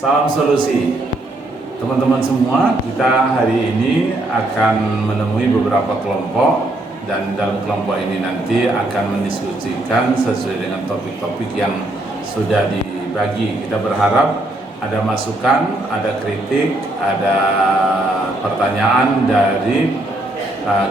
Salam solusi. Teman-teman semua, kita hari ini akan menemui beberapa kelompok dan dalam kelompok ini nanti akan mendiskusikan sesuai dengan topik-topik yang sudah dibagi. Kita berharap ada masukan, ada kritik, ada pertanyaan dari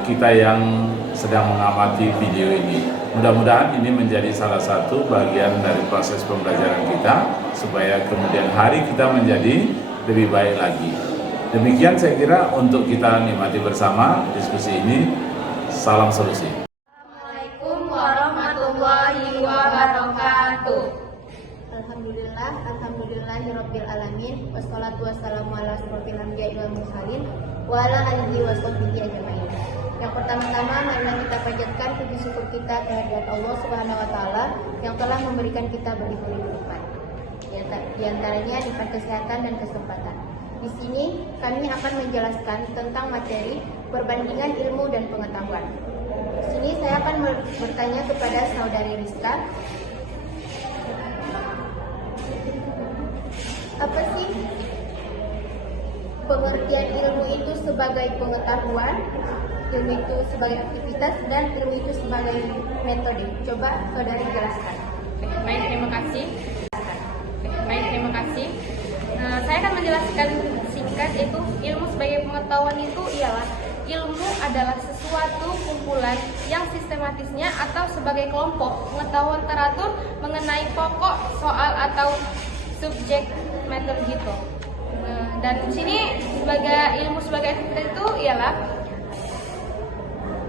kita yang sedang mengamati video ini. Mudah-mudahan ini menjadi salah satu bagian dari proses pembelajaran kita supaya kemudian hari kita menjadi lebih baik lagi. Demikian saya kira untuk kita nikmati bersama diskusi ini. Salam solusi. Assalamualaikum warahmatullahi wabarakatuh. Alhamdulillahirabbil alamin wassalatu wassalamu ala asrofil anbiya'i wal mursalin wa ala alihi washabbihi ajmain. Yang pertama-tama marilah kita panjatkan puji syukur kita kehadirat Allah Subhanahu wa taala yang telah memberikan kita berlimpah nikmat. Di antaranya nikmat kesehatan dan kesempatan. Di sini kami akan menjelaskan tentang materi perbandingan ilmu dan pengetahuan. Di sini saya akan bertanya kepada saudari Rizka. Apa sih pengertian ilmu itu sebagai pengetahuan, ilmu itu sebagai aktivitas, dan ilmu itu sebagai metode? Coba saudari jelaskan. Baik, terima kasih. Saya akan menjelaskan singkat, yaitu ilmu sebagai pengetahuan itu ialah ilmu adalah sesuatu kumpulan yang sistematisnya atau sebagai kelompok pengetahuan teratur mengenai pokok soal atau subjek matter gitu. Dan di sini sebagai ilmu sebagai aktivitas itu ialah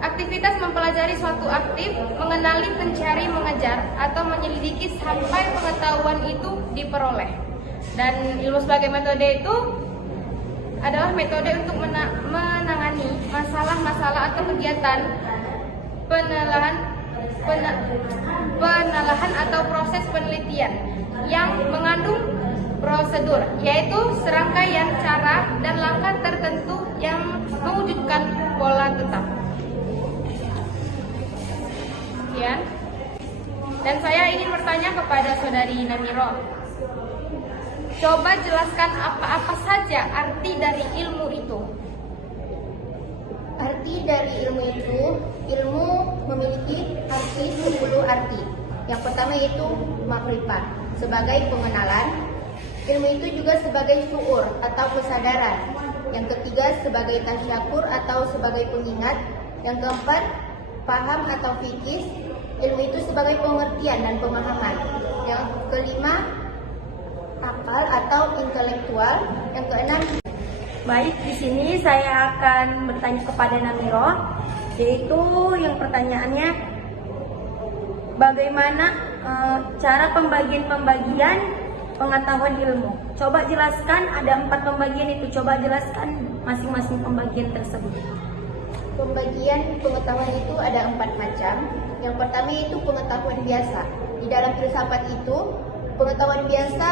aktivitas mempelajari suatu aktif, mengenali, mencari, mengejar, atau menyelidiki sampai pengetahuan itu diperoleh. Dan ilmu sebagai metode itu adalah metode untuk menangani masalah-masalah atau kegiatan penelahan atau proses penelitian yang mengandung prosedur, yaitu serangkaian cara dan langkah tertentu yang mewujudkan pola tetap. Sekian. Dan saya ingin bertanya kepada saudari Namiro. Coba jelaskan apa-apa saja arti dari ilmu itu. Arti dari ilmu itu, ilmu memiliki 10 arti. Yang pertama yaitu makrifat, sebagai pengenalan. Ilmu itu juga sebagai syuur atau kesadaran. Yang ketiga sebagai tasyakur atau sebagai pengingat. Yang keempat paham atau fikih. Ilmu itu sebagai pengertian dan pemahaman. Yang kelima akal atau intelektual. Yang keenam. Baik, di sini saya akan bertanya kepada Namiro, yaitu yang pertanyaannya bagaimana cara pembagian pengetahuan ilmu. Coba jelaskan, ada 4 pembagian itu. Coba jelaskan masing-masing pembagian tersebut. Pembagian pengetahuan itu ada 4 macam. Yang pertama itu pengetahuan biasa. Di dalam filsafat itu, pengetahuan biasa,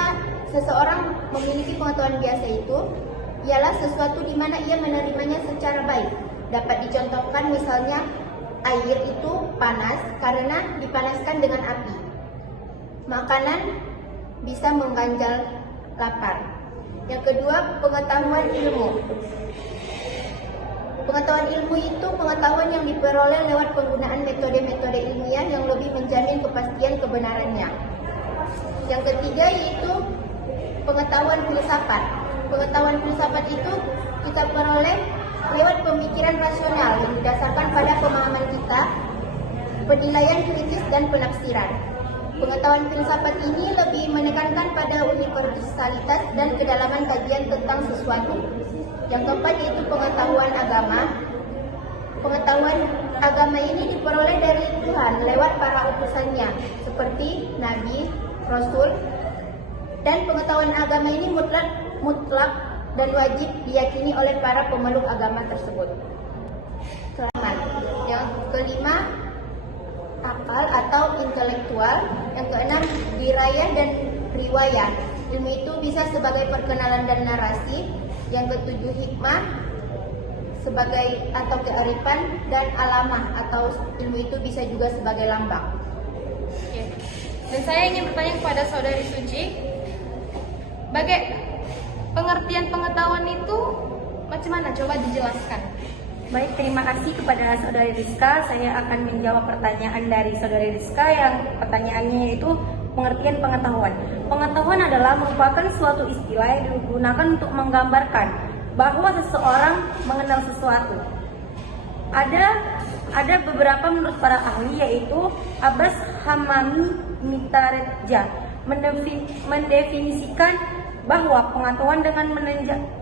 seseorang memiliki pengetahuan biasa itu ialah sesuatu di mana ia menerimanya secara baik. Dapat dicontohkan misalnya air itu panas karena dipanaskan dengan api. Makanan bisa mengganjal lapar. Yang kedua, pengetahuan ilmu. Pengetahuan ilmu itu pengetahuan yang diperoleh lewat penggunaan metode-metode ilmiah yang lebih menjamin kepastian kebenarannya. Yang ketiga yaitu pengetahuan filsafat. Pengetahuan filsafat itu kita peroleh lewat pemikiran rasional yang didasarkan pada pemahaman kita, penilaian kritis dan penafsiran. Pengetahuan filsafat ini lebih menekankan pada universalitas dan kedalaman kajian tentang sesuatu. Yang keempat yaitu pengetahuan agama. Pengetahuan agama ini diperoleh dari Tuhan lewat para utusannya seperti Nabi, Rasul. Dan pengetahuan agama ini mutlak dan wajib diyakini oleh para pemeluk agama tersebut. Selamat. Yang kelima, akal atau intelektual. Yang keenam, diraya dan riwayat. Ilmu itu bisa sebagai perkenalan dan narasi. Yang ketujuh, hikmah sebagai atau kearifan, dan alamah atau ilmu itu bisa juga sebagai lambang. Oke. Dan saya ingin bertanya kepada saudari Suci, pengertian pengetahuan itu macam mana? Coba dijelaskan. Baik, terima kasih kepada Saudari Rizka. Saya akan menjawab pertanyaan dari Saudari Rizka yang pertanyaannya yaitu pengertian pengetahuan. Pengetahuan adalah merupakan suatu istilah yang digunakan untuk menggambarkan bahwa seseorang mengenal sesuatu. Ada beberapa menurut para ahli yaitu Abbas Hamami Mitaredja mendefinisikan bahwa pengetahuan dengan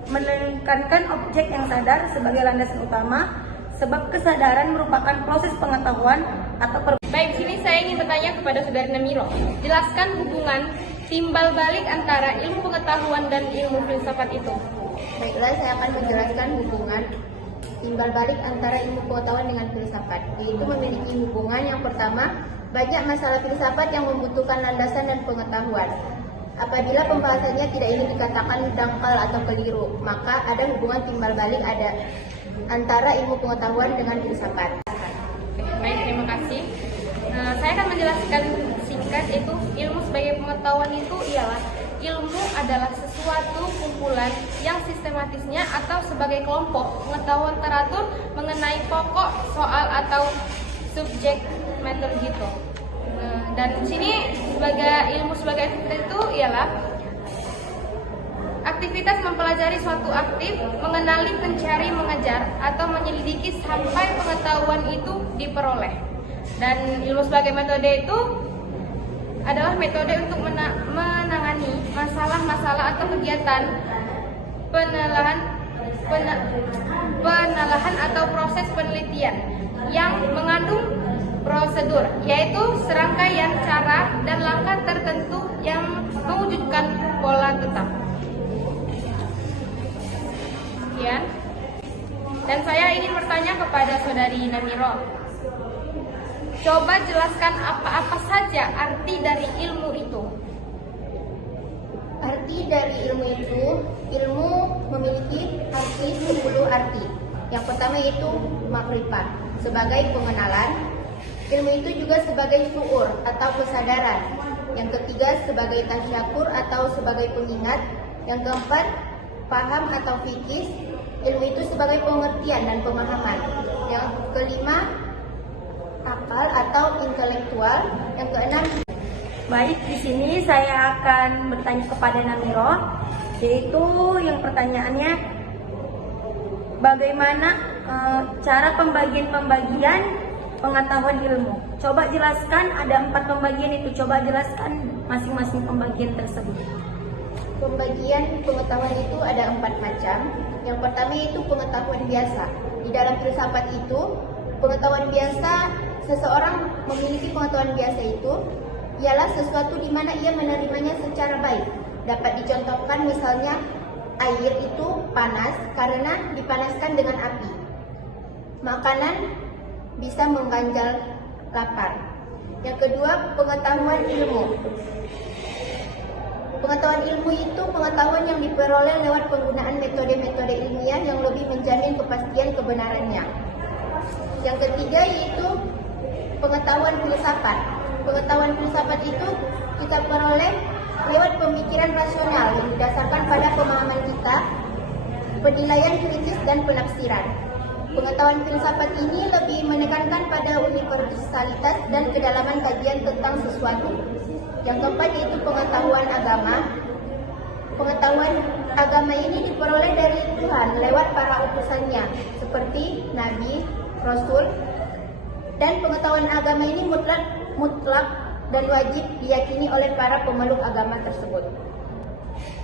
menekankan objek yang sadar sebagai landasan utama, sebab kesadaran merupakan proses pengetahuan atau Baik, sini saya ingin bertanya kepada Saudari Namiro. Jelaskan hubungan timbal balik antara ilmu pengetahuan dan ilmu filsafat itu. Baiklah, saya akan menjelaskan hubungan timbal balik antara ilmu pengetahuan dengan filsafat, yaitu memiliki hubungan yang pertama, banyak masalah filsafat yang membutuhkan landasan dan pengetahuan. Apabila pembahasannya tidak ingin dikatakan dangkal atau keliru, maka ada hubungan timbal balik antara ilmu pengetahuan dengan filsafat. Baik, terima kasih. Saya akan menjelaskan singkat itu ilmu sebagai pengetahuan itu ialah ilmu adalah sesuatu kumpulan yang sistematisnya atau sebagai kelompok pengetahuan teratur mengenai pokok soal atau subjek matter gitu. Dan di sini ilmu sebagai aktivitas itu ialah aktivitas mempelajari suatu aktif, mengenali, mencari, mengejar, atau menyelidiki sampai pengetahuan itu diperoleh. Dan ilmu sebagai metode itu adalah metode untuk menangani masalah-masalah atau kegiatan penelahan atau proses penelitian yang mengandung prosedur, yaitu serangkaian cara dan langkah tertentu yang mewujudkan pola tetap. Sekian. Dan saya ingin bertanya kepada Saudari Namiro. Coba jelaskan apa-apa saja arti dari ilmu itu. Arti dari ilmu itu, ilmu memiliki 10 arti. Yang pertama yaitu makrifat, sebagai pengenalan. Ilmu itu juga sebagai syuur atau kesadaran. Yang ketiga sebagai tasyakur atau sebagai pengingat. Yang keempat paham atau fikih. Ilmu itu sebagai pengertian dan pemahaman. Yang kelima akal atau intelektual. Yang keenam. Baik, di sini saya akan bertanya kepada Namiro, yaitu yang pertanyaannya bagaimana cara pembagian pengetahuan ilmu. Coba jelaskan, ada 4 pembagian itu. Coba jelaskan masing-masing pembagian tersebut. Pembagian pengetahuan itu ada 4 macam. Yang pertama itu pengetahuan biasa. Di dalam filsafat itu, pengetahuan biasa, seseorang memiliki pengetahuan biasa itu ialah sesuatu di mana ia menerimanya secara baik. Dapat dicontohkan misalnya air itu panas karena dipanaskan dengan api. Makanan bisa mengganjal lapar. Yang kedua, pengetahuan ilmu. Pengetahuan ilmu itu pengetahuan yang diperoleh lewat penggunaan metode-metode ilmiah yang lebih menjamin kepastian kebenarannya. Yang ketiga yaitu pengetahuan filsafat. Pengetahuan filsafat itu kita peroleh lewat pemikiran rasional yang didasarkan pada pemahaman kita, penilaian kritis dan penafsiran. Pengetahuan filsafat ini lebih menekankan pada universalitas dan kedalaman kajian tentang sesuatu. Yang keempat yaitu pengetahuan agama. Pengetahuan agama ini diperoleh dari Tuhan lewat para utusannya seperti Nabi, Rasul. Dan pengetahuan agama ini mutlak dan wajib diyakini oleh para pemeluk agama tersebut.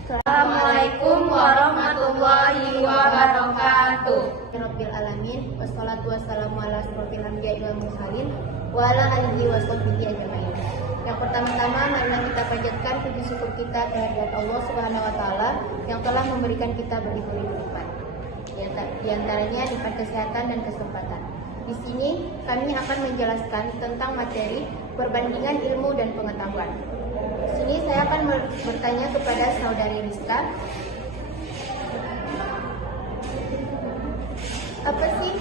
Assalamualaikum warahmatullahi wabarakatuh. Rabbil alamin, wassalatu wassalamu ala asrofil anbiya'i wal mursalin wa ala alihi wa sahbihi ajmain. Yang pertama-tama marilah kita panjatkan puji syukur kita kehadirat Allah Subhanahu wa taala yang telah memberikan kita beribu-ribu nikmat. Di antaranya nikmat kesehatan dan kesempatan. Di sini kami akan menjelaskan tentang materi perbandingan ilmu dan pengetahuan. Di sini saya akan bertanya kepada Saudari Rizka. Apa sih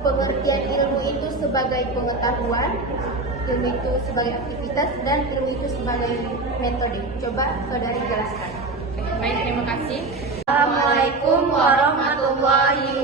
pengertian ilmu itu sebagai pengetahuan, ilmu itu sebagai aktivitas, dan ilmu itu sebagai metode? Coba Saudari jelaskan. Baik, terima kasih. Assalamualaikum warahmatullahi